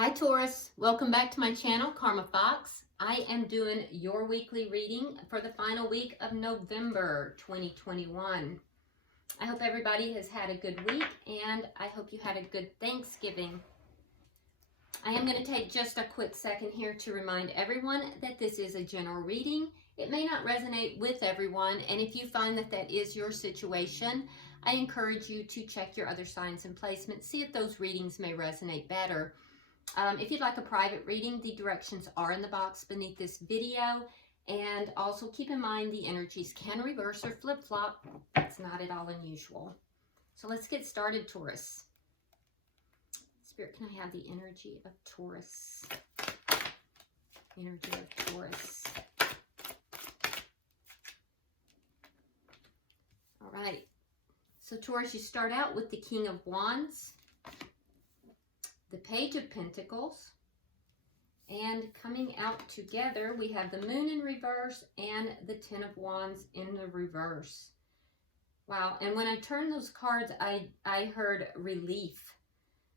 Hi Taurus, welcome back to my channel, Karma Fox. I am doing your weekly reading for the final week of November 2021. I hope everybody has had a good week and I hope you had a good Thanksgiving. I am going to take just a quick second here to remind everyone that this is a general reading. It may not resonate with everyone, and if you find that that is your situation, I encourage you to check your other signs and placements, see if those readings may resonate better. If you'd like a private reading, the directions are in the box beneath this video. And also keep in mind the energies can reverse or flip-flop. It's not at all unusual. So let's get started, Taurus. Spirit, can I have the energy of Taurus? Energy of Taurus. All right. So Taurus, you start out with the King of Wands, the Page of Pentacles, and coming out together, we have the Moon in reverse and the Ten of Wands in the reverse. Wow, and when I turned those cards, I heard relief.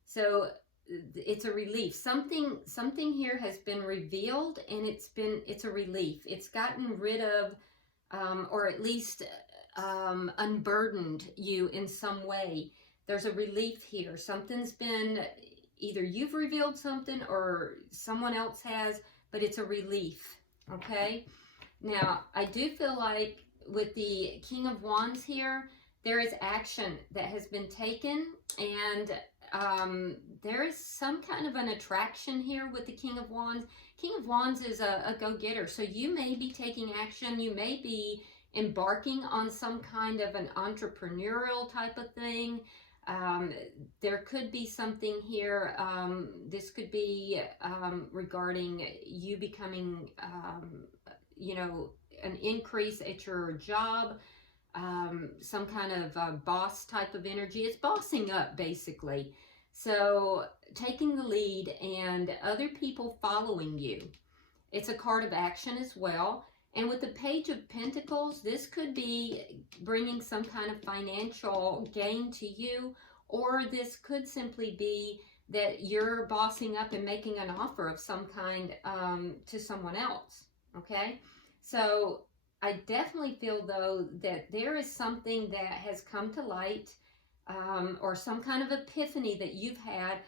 So it's a relief. Something here has been revealed, and it's a relief. It's gotten rid of, or at least unburdened you in some way. There's a relief here. Something's been, either you've revealed something or someone else has, but it's a relief, okay? Now, I do feel like with the King of Wands here, there is action that has been taken, and there is some kind of an attraction here with the King of Wands. King of Wands is a go-getter, so you may be taking action. You may be embarking on some kind of an entrepreneurial type of thing. There could be something here, this could be regarding you becoming, you know, an increase at your job, some kind of boss type of energy. It's bossing up, basically. So taking the lead and other people following you. It's a card of action as well. And with the Page of Pentacles, this could be bringing some kind of financial gain to you, or this could simply be that you're bossing up and making an offer of some kind to someone else, okay? So I definitely feel, though, that there is something that has come to light, or some kind of epiphany that you've had,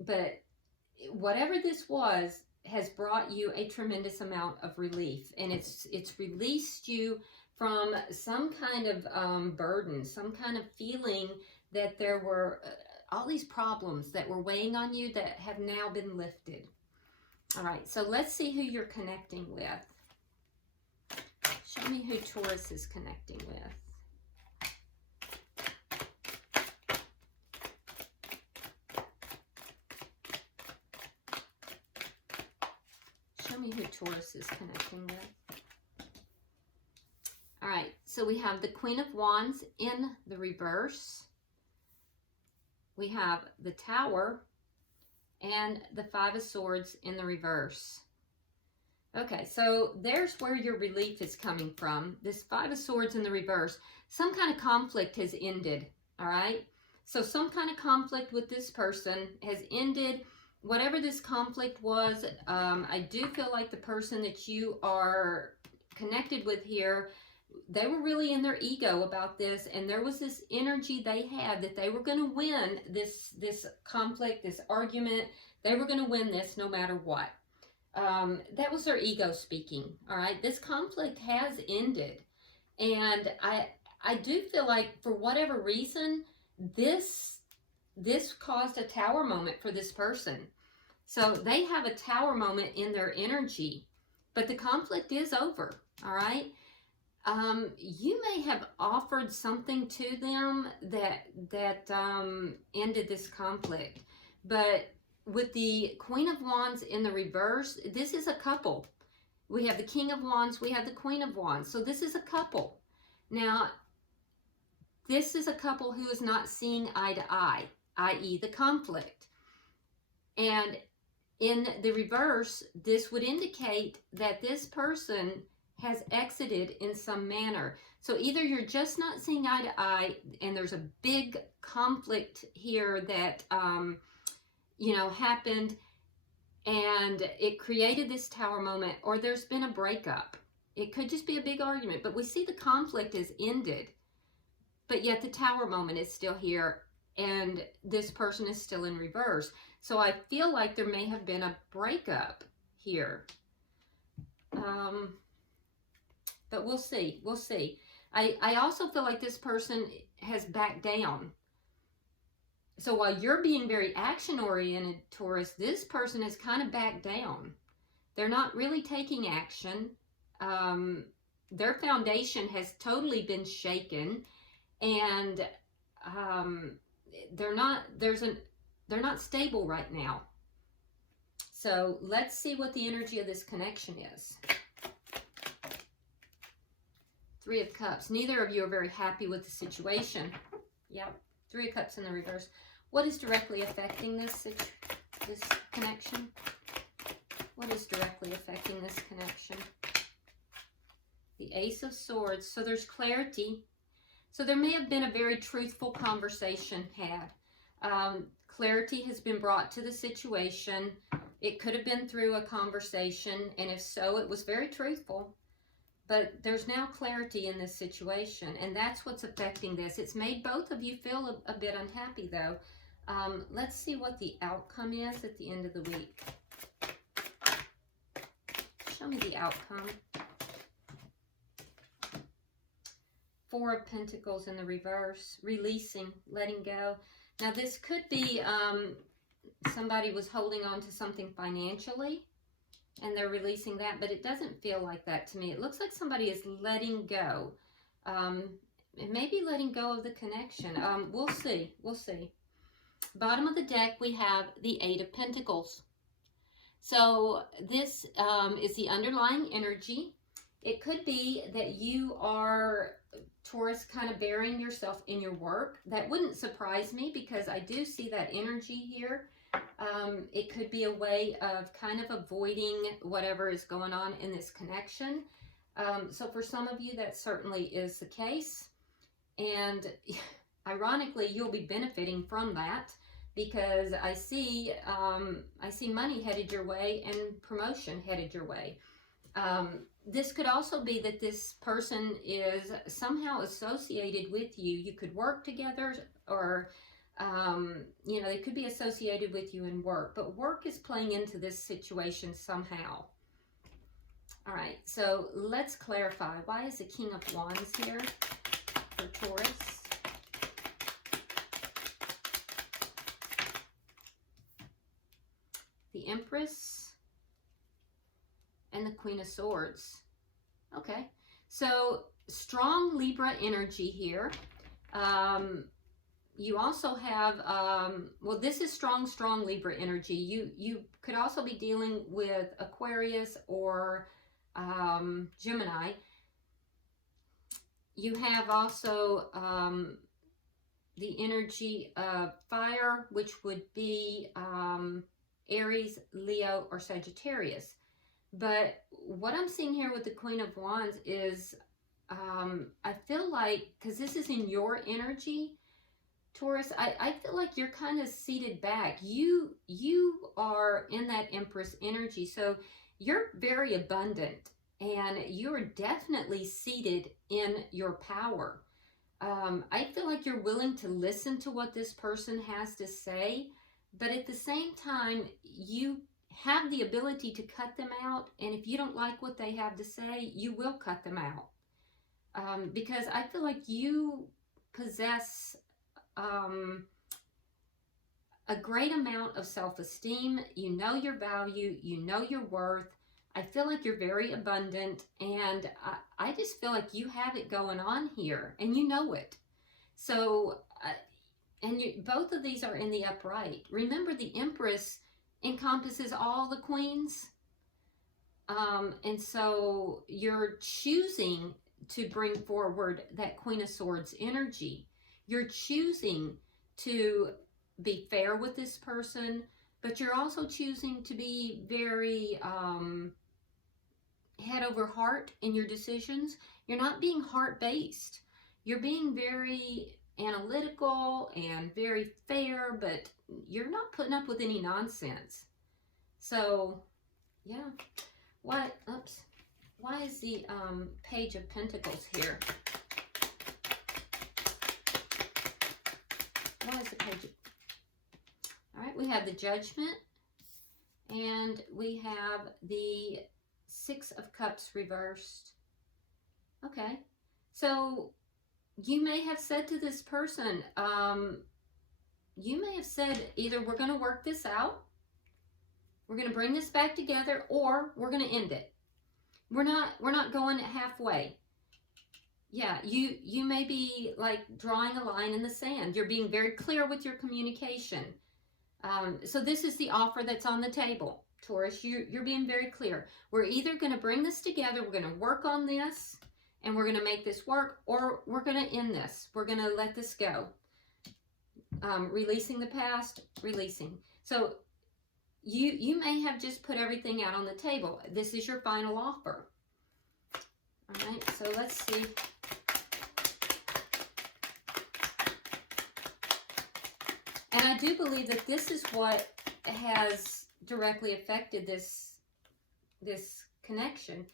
but whatever this was, has brought you a tremendous amount of relief, and it's released you from some kind of burden, some kind of feeling that there were all these problems that were weighing on you that have now been lifted. All right, so let's see who you're connecting with. Show me who Taurus is connecting with. Show me who Taurus is connecting with. All right, so we have the Queen of Wands in the reverse. We have the Tower and the Five of Swords in the reverse. Okay, so there's where your relief is coming from. This Five of Swords in the reverse. Some kind of conflict has ended, all right? So some kind of conflict with this person has ended. Whatever this conflict was, I do feel like the person that you are connected with here, they were really in their ego about this, and there was this energy they had that they were going to win this conflict, this argument. They were going to win this no matter what. That was their ego speaking, all right? This conflict has ended, and I do feel like for whatever reason, this caused a tower moment for this person. So they have a tower moment in their energy, but the conflict is over, all right? You may have offered something to them that ended this conflict, but with the Queen of Wands in the reverse, this is a couple. We have the King of Wands, we have the Queen of Wands, so this is a couple. Now, this is a couple who is not seeing eye to eye, i.e. the conflict. And in the reverse, this would indicate that this person has exited in some manner. So either you're just not seeing eye to eye, and there's a big conflict here that, you know, happened, and it created this Tower moment, or there's been a breakup. It could just be a big argument, but we see the conflict is ended, but yet the Tower moment is still here, and this person is still in reverse. So I feel like there may have been a breakup here. But we'll see. We'll see. I also feel like this person has backed down. So while you're being very action-oriented, Taurus, this person has kind of backed down. They're not really taking action. Their foundation has totally been shaken, and they're not stable right now. So let's see what the energy of this connection is. Three of Cups. Neither of you are very happy with the situation. Yep. Three of Cups in the reverse. What is directly affecting this connection? What is directly affecting this connection? The Ace of Swords. So there's clarity. So there may have been a very truthful conversation had. Clarity has been brought to the situation. It could have been through a conversation, and if so, it was very truthful. But there's now clarity in this situation, and that's what's affecting this. It's made both of you feel a bit unhappy, though. Let's see what the outcome is at the end of the week. Show me the outcome. Four of Pentacles in the reverse. Releasing, letting go. Now, this could be somebody was holding on to something financially, and they're releasing that, but it doesn't feel like that to me. It looks like somebody is letting go. Maybe letting go of the connection. We'll see. We'll see. Bottom of the deck, we have the Eight of Pentacles. So this is the underlying energy. It could be that you are, Taurus, kind of burying yourself in your work. That wouldn't surprise me because I do see that energy here. It could be a way of kind of avoiding whatever is going on in this connection. So for some of you, that certainly is the case. And ironically, you'll be benefiting from that because I see money headed your way and promotion headed your way. This could also be that this person is somehow associated with you. You could work together, or you know, they could be associated with you in work, but work is playing into this situation somehow. All right, so let's clarify. Why is the King of Wands here for Taurus? The Empress and the Queen of Swords. Okay, so strong Libra energy here. You also have, well, this is strong Libra energy. You could also be dealing with Aquarius or Gemini. You have also the energy of fire, which would be Aries, Leo, or Sagittarius. But what I'm seeing here with the Queen of Wands is, I feel like, because this is in your energy, Taurus, I feel like you're kind of seated back. You are in that Empress energy, so you're very abundant, and you're definitely seated in your power. I feel like you're willing to listen to what this person has to say, but at the same time, you have the ability to cut them out, and if you don't like what they have to say, you will cut them out. Because I feel like you possess a great amount of self-esteem. You know your value, you know your worth. I feel like you're very abundant, and I just feel like you have it going on here, and you know it. So, and both of these are in the upright. Remember, the Empress encompasses all the queens. And so you're choosing to bring forward that Queen of Swords energy. You're choosing to be fair with this person, but you're also choosing to be very head over heart in your decisions. You're not being heart-based. You're being very analytical and very fair, but you're not putting up with any nonsense. So, yeah. Oops. Why is the Page of Pentacles here? Why is the Page of... All right, we have the Judgment, and we have the Six of Cups reversed. Okay, so you may have said to this person, you may have said either we're going to work this out, we're going to bring this back together, or we're going to end it. We're not going halfway. Yeah, you may be like drawing a line in the sand. You're being very clear with your communication. So this is the offer that's on the table, Taurus. You're being very clear. We're either going to bring this together, we're going to work on this, and we're going to make this work, or we're going to end this. We're going to let this go. Releasing the past, releasing. So you may have just put everything out on the table. This is your final offer. All right, so let's see. And I do believe that this is what has directly affected this connection.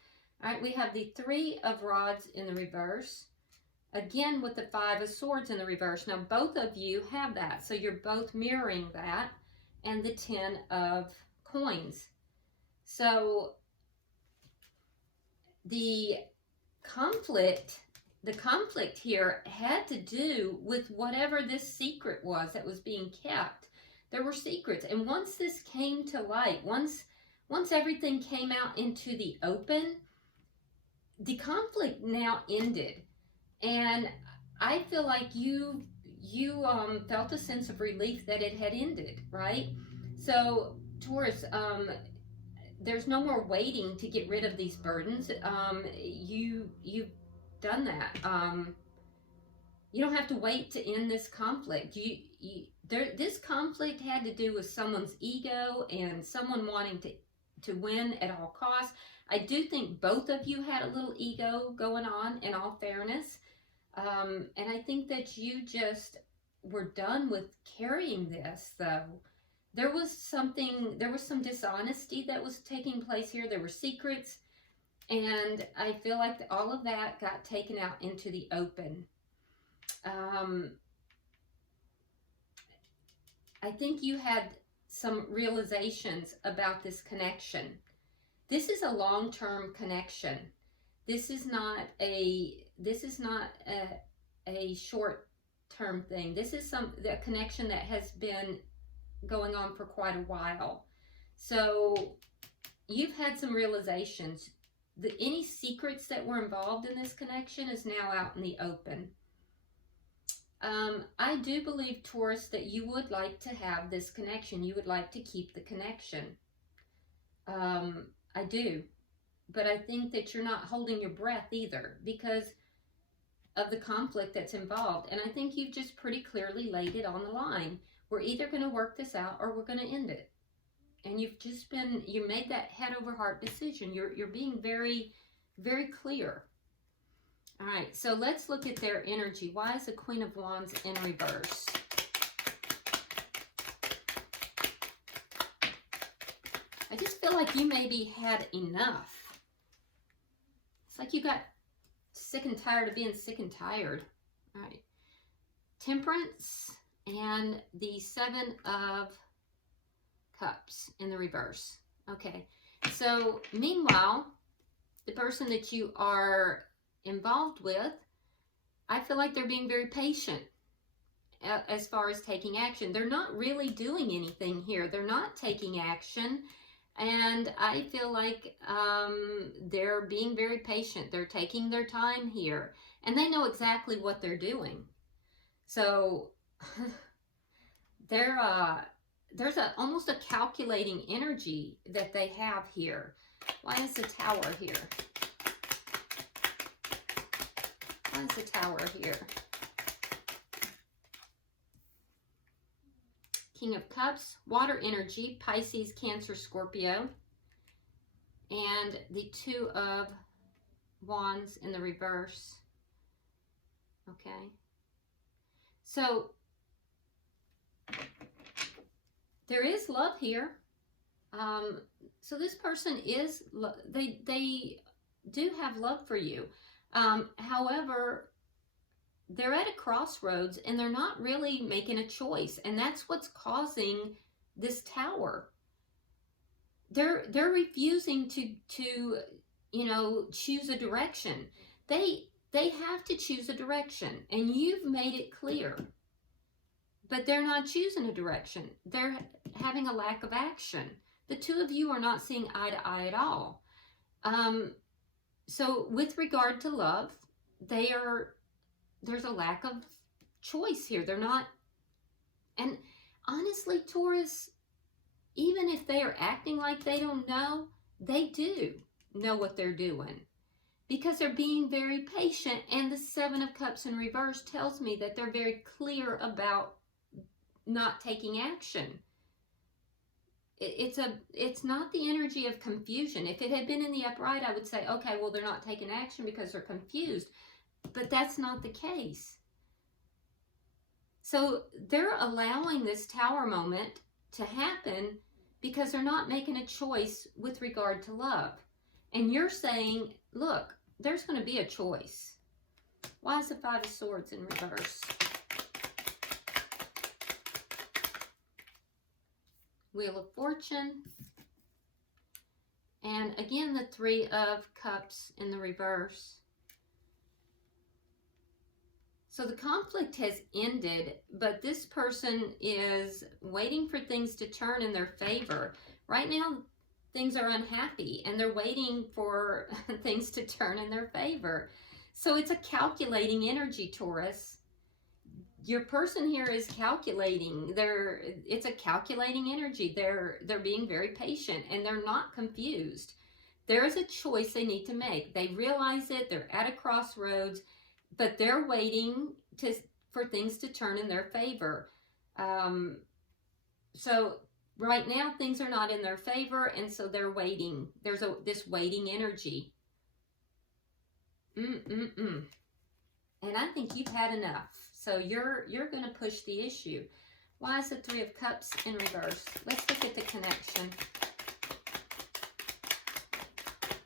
All right, we have the Three of Rods in the reverse. Again, with the Five of Swords in the reverse. Now, both of you have that. So you're both mirroring that. And the Ten of Coins. So the conflict here had to do with whatever this secret was that was being kept. There were secrets, and once this came to light, once everything came out into the open, the conflict now ended. And I feel like you felt a sense of relief that it had ended, right? So Taurus, there's no more waiting to get rid of these burdens. You've done that. You don't have to wait to end this conflict. This conflict had to do with someone's ego and someone wanting to win at all costs. I do think both of you had a little ego going on, in all fairness. And I think that you just were done with carrying this, though. There was some dishonesty that was taking place here. There were secrets, and I feel like all of that got taken out into the open. I think you had some realizations about this connection. This is a long-term connection. This is not a short-term thing. This is the connection that has been going on for quite a while. So you've had some realizations. Any secrets that were involved in this connection is now out in the open. I do believe, Taurus, that you would like to have this connection. You would like to keep the connection. I do. But I think that you're not holding your breath either because of the conflict that's involved. And I think you've just pretty clearly laid it on the line. We're either going to work this out or we're going to end it. And you made that head over heart decision. You're being very, very clear. All right, so let's look at their energy. Why is the Queen of Wands in reverse? I just feel like you maybe had enough. It's like you got sick and tired of being sick and tired. All right. Temperance and the Seven of Cups in the reverse. Okay. So, meanwhile, the person that you are involved with, I feel like they're being very patient as far as taking action. They're not really doing anything here. They're not taking action. And I feel like they're being very patient. They're taking their time here. And they know exactly what they're doing. So there's almost a calculating energy that they have here. Why is the Tower here? Why is the Tower here? King of Cups, water energy, Pisces, Cancer, Scorpio, and the Two of Wands in the reverse. Okay. So, there is love here. So this person is, they do have love for you. However, they're at a crossroads and they're not really making a choice. And that's what's causing this Tower. They're refusing to you know, choose a direction. They have to choose a direction, and you've made it clear. But they're not choosing a direction. They're having a lack of action. The two of you are not seeing eye to eye at all. So with regard to love, there's a lack of choice here. They're not, and honestly, Taurus, even if they are acting like they don't know, they do know what they're doing, because they're being very patient. And the Seven of Cups in reverse tells me that they're very clear about not taking action. It's not the energy of confusion. If it had been in the upright, I would say, okay, well, they're not taking action because they're confused. But that's not the case. So they're allowing this Tower moment to happen because they're not making a choice with regard to love. And you're saying, look, there's going to be a choice. Why is the Five of Swords in reverse? Wheel of Fortune. And again, the Three of Cups in the reverse. So the conflict has ended, but this person is waiting for things to turn in their favor. Right now, things are unhappy, and they're waiting for things to turn in their favor. So it's a calculating energy, Taurus. Your person here is calculating. It's a calculating energy. They're being very patient, and they're not confused. There is a choice they need to make. They realize it. They're at a crossroads, but they're waiting for things to turn in their favor. So right now, things are not in their favor, and so they're waiting. There's this waiting energy. And I think you've had enough. So you're going to push the issue. Why is the Three of Cups in reverse? Let's look at the connection.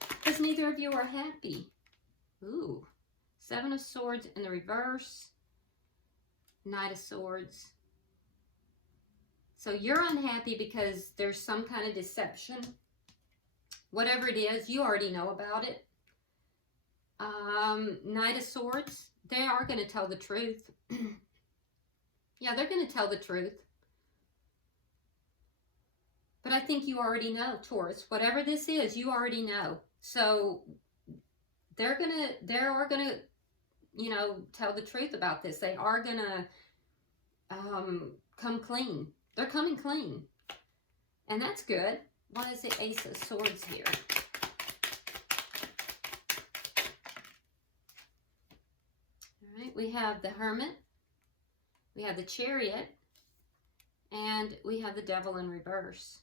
Because neither of you are happy. Ooh. Seven of Swords in the reverse. Knight of Swords. So you're unhappy because there's some kind of deception. Whatever it is, you already know about it. Knight of Swords, they are going to tell the truth. Yeah, they're going to tell the truth. But I think you already know, Taurus. Whatever this is, you already know. So they are gonna, you know, tell the truth about this. They are gonna come clean. They're coming clean, and that's good. Why is the Ace of Swords here? All right, we have the Hermit, we have the Chariot, and we have the Devil in reverse.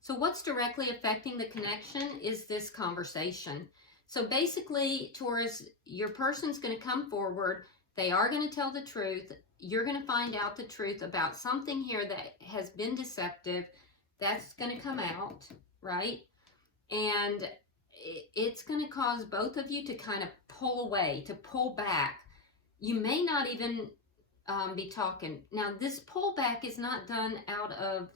So what's directly affecting the connection is this conversation. So basically, Taurus, your person's going to come forward. They are going to tell the truth. You're going to find out the truth about something here that has been deceptive. That's going to come out, right? And it's going to cause both of you to kind of pull away, to pull back. You may not even be talking. Now, this pullback is not done out of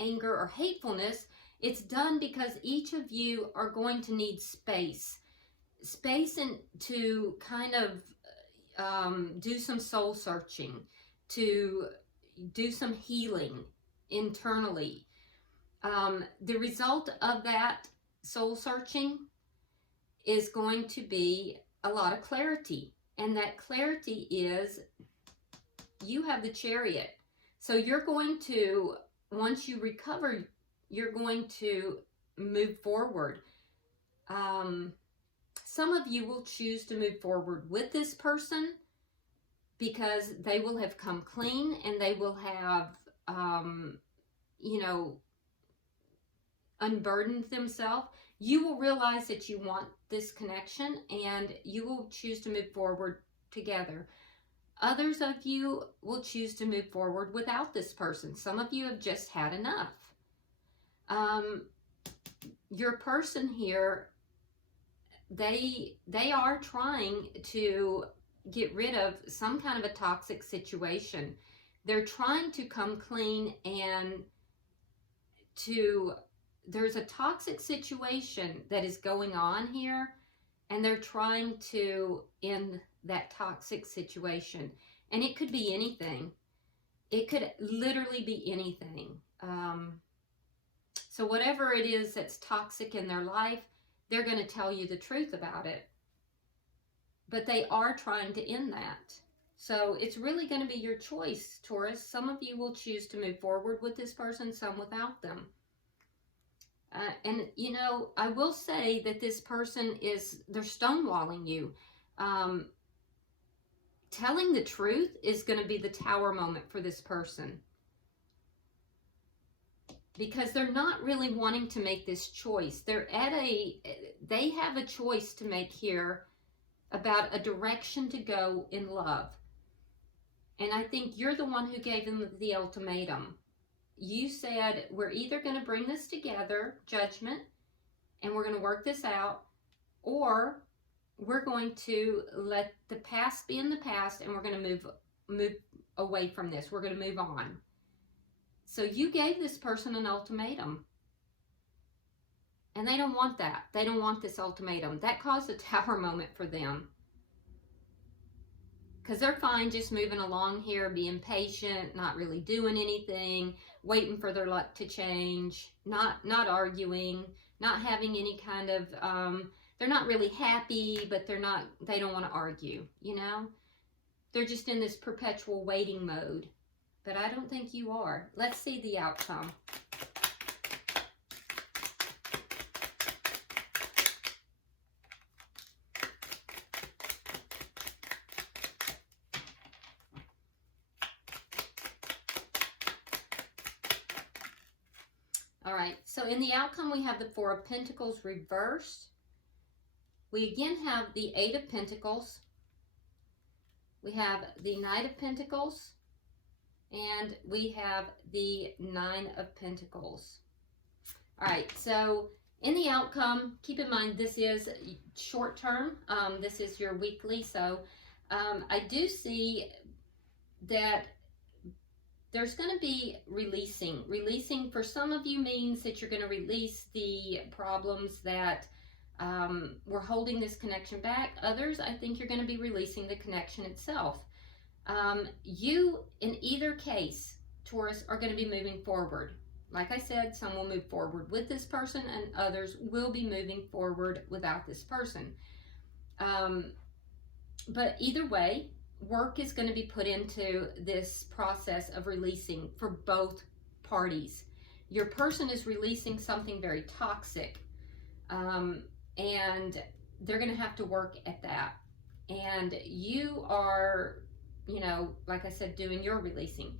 anger or hatefulness. It's done because each of you are going to need space and to kind of do some soul searching, to do some healing internally. The result of that soul searching is going to be a lot of clarity, and that clarity is you have the Chariot. So you're going to, once you recover, you're going to move forward. Some of you will choose to move forward with this person because they will have come clean and they will have, you know, unburdened themselves. You will realize that you want this connection and you will choose to move forward together. Others of you will choose to move forward without this person. Some of you have just had enough. Your person here, they are trying to get rid of some kind of a toxic situation. They're trying to come clean, and there's a toxic situation that is going on here, and they're trying to end that toxic situation. And it could be anything. It could literally be anything. So whatever it is that's toxic in their life, they're going to tell you the truth about it. But they are trying to end that. So it's really going to be your choice, Taurus. Some of you will choose to move forward with this person, some without them. And, you know, I will say that this person they're stonewalling you. Telling the truth is going to be the Tower moment for this person. Because they're not really wanting to make this choice. They have a choice to make here about a direction to go in love. And I think you're the one who gave them the ultimatum. You said, we're either going to bring this together, judgment, and we're going to work this out, or we're going to let the past be in the past, and we're going to move away from this. We're going to move on. So you gave this person an ultimatum. And they don't want that. They don't want this ultimatum. That caused a Tower moment for them. Because they're fine just moving along here, being patient, not really doing anything, waiting for their luck to change, not arguing, not having any kind of, they're not really happy, but they don't want to argue, you know? They're just in this perpetual waiting mode. But I don't think you are. Let's see the outcome. All right, so in the outcome, we have the Four of Pentacles reversed. We again have the Eight of Pentacles. We have the Knight of Pentacles. And we have the Nine of Pentacles. All right, so in the outcome, keep in mind this is short term. This is your weekly. So I do see that there's going to be releasing. Releasing for some of you means that you're going to release the problems that were holding this connection back. Others, I think you're going to be releasing the connection itself. You, in either case, Taurus, are going to be moving forward. Like I said, some will move forward with this person, and others will be moving forward without this person. But either way, work is going to be put into this process of releasing for both parties. Your person is releasing something very toxic, and they're going to have to work at that. And you are, you know, like I said, doing your releasing.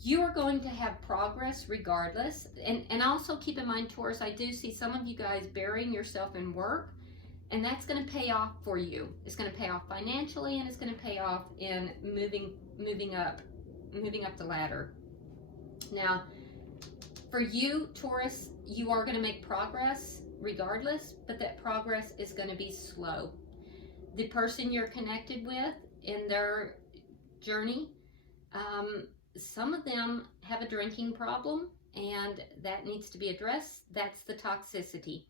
You are going to have progress regardless. And also keep in mind, Taurus, I do see some of you guys burying yourself in work, and that's going to pay off for you. It's going to pay off financially, and it's going to pay off in moving up the ladder. Now, for you, Taurus, you are going to make progress regardless, but that progress is going to be slow. The person you're connected with in their journey, some of them have a drinking problem, and that needs to be addressed. That's the toxicity.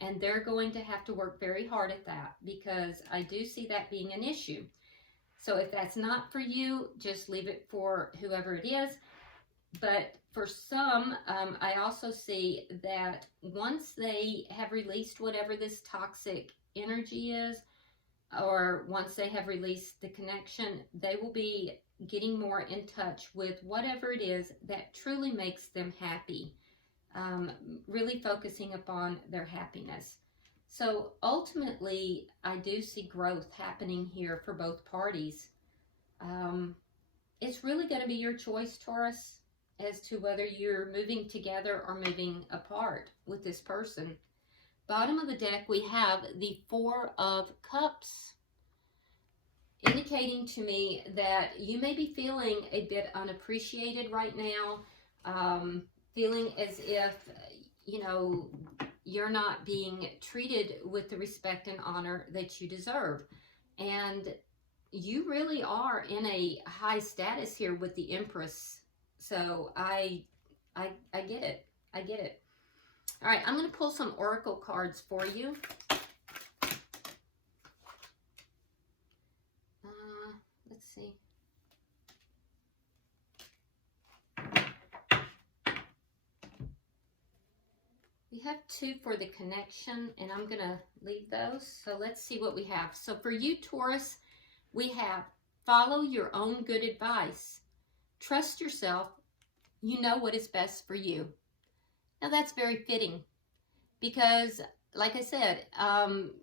And they're going to have to work very hard at that, because I do see that being an issue. So if that's not for you, just leave it for whoever it is. But for some, I also see that once they have released whatever this toxic energy is, or once they have released the connection, they will be getting more in touch with whatever it is that truly makes them happy, really focusing upon their happiness. So ultimately, I do see growth happening here for both parties. It's really going to be your choice, Taurus, as to whether you're moving together or moving apart with this person. Bottom of the deck, we have the Four of Cups, indicating to me that you may be feeling a bit unappreciated right now. feeling as if, you know, you're not being treated with the respect and honor that you deserve. And you really are in a high status here with the Empress. So I get it. I get it. All right, I'm going to pull some oracle cards for you. Let's see. We have 2 for the connection, and I'm going to leave those. So let's see what we have. So for you, Taurus, we have follow your own good advice. Trust yourself. You know what is best for you. Now that's very fitting because, like I said,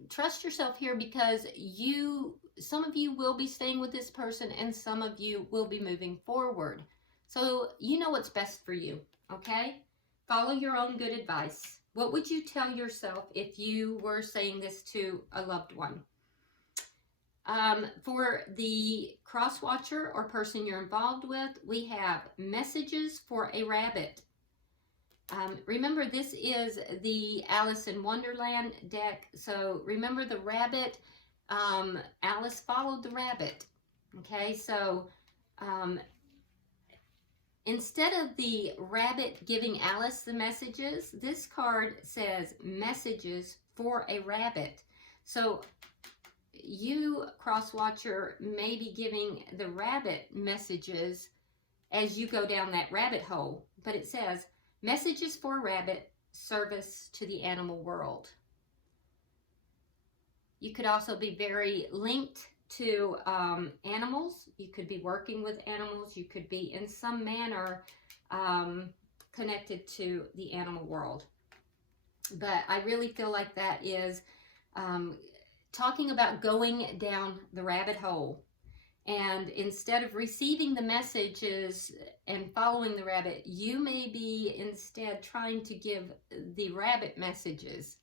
trust yourself here because some of you will be staying with this person and some of you will be moving forward. So you know what's best for you, okay? Follow your own good advice. What would you tell yourself if you were saying this to a loved one? For the cross watcher or person you're involved with, we have messages for a rabbit. Remember, this is the Alice in Wonderland deck. So remember the rabbit. Alice followed the rabbit. Okay, so instead of the rabbit giving Alice the messages, this card says messages for a rabbit. So you, cross watcher, may be giving the rabbit messages as you go down that rabbit hole. But it says messages for a rabbit, service to the animal world. You could also be very linked to animals. You could be working with animals. You could be in some manner connected to the animal world. But I really feel like that is talking about going down the rabbit hole. And instead of receiving the messages and following the rabbit, you may be instead trying to give the rabbit messages,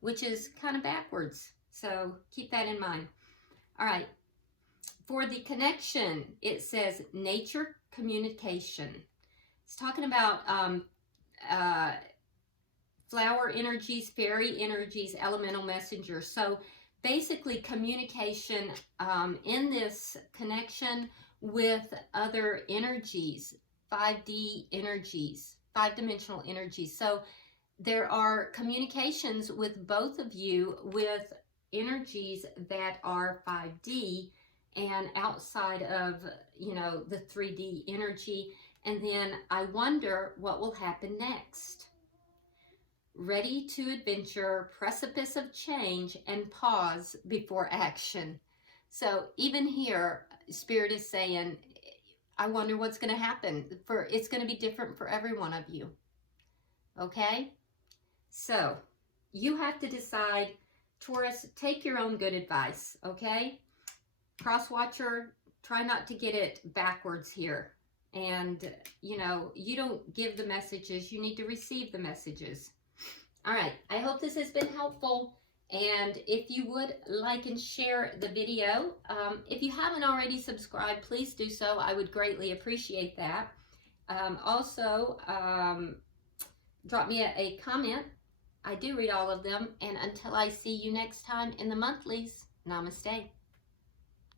which is kind of backwards. So keep that in mind. All right. For the connection, it says nature communication. It's talking about flower energies, fairy energies, elemental messengers. So basically communication in this connection with other energies, 5D energies, 5-dimensional energies. So there are communications with both of you with energies that are 5D and outside of, you know, the 3D energy. And then I wonder what will happen next. Ready to adventure, precipice of change, and pause before action. So even here, Spirit is saying, I wonder what's going to happen. It's going to be different for every one of you. Okay? So you have to decide, Taurus, take your own good advice, okay? Cross-watcher, try not to get it backwards here. And, you know, you don't give the messages, you need to receive the messages. All right, I hope this has been helpful. And if you would like and share the video, if you haven't already subscribed, please do so. I would greatly appreciate that. Also, drop me a comment. I do read all of them. And until I see you next time in the monthlies, namaste.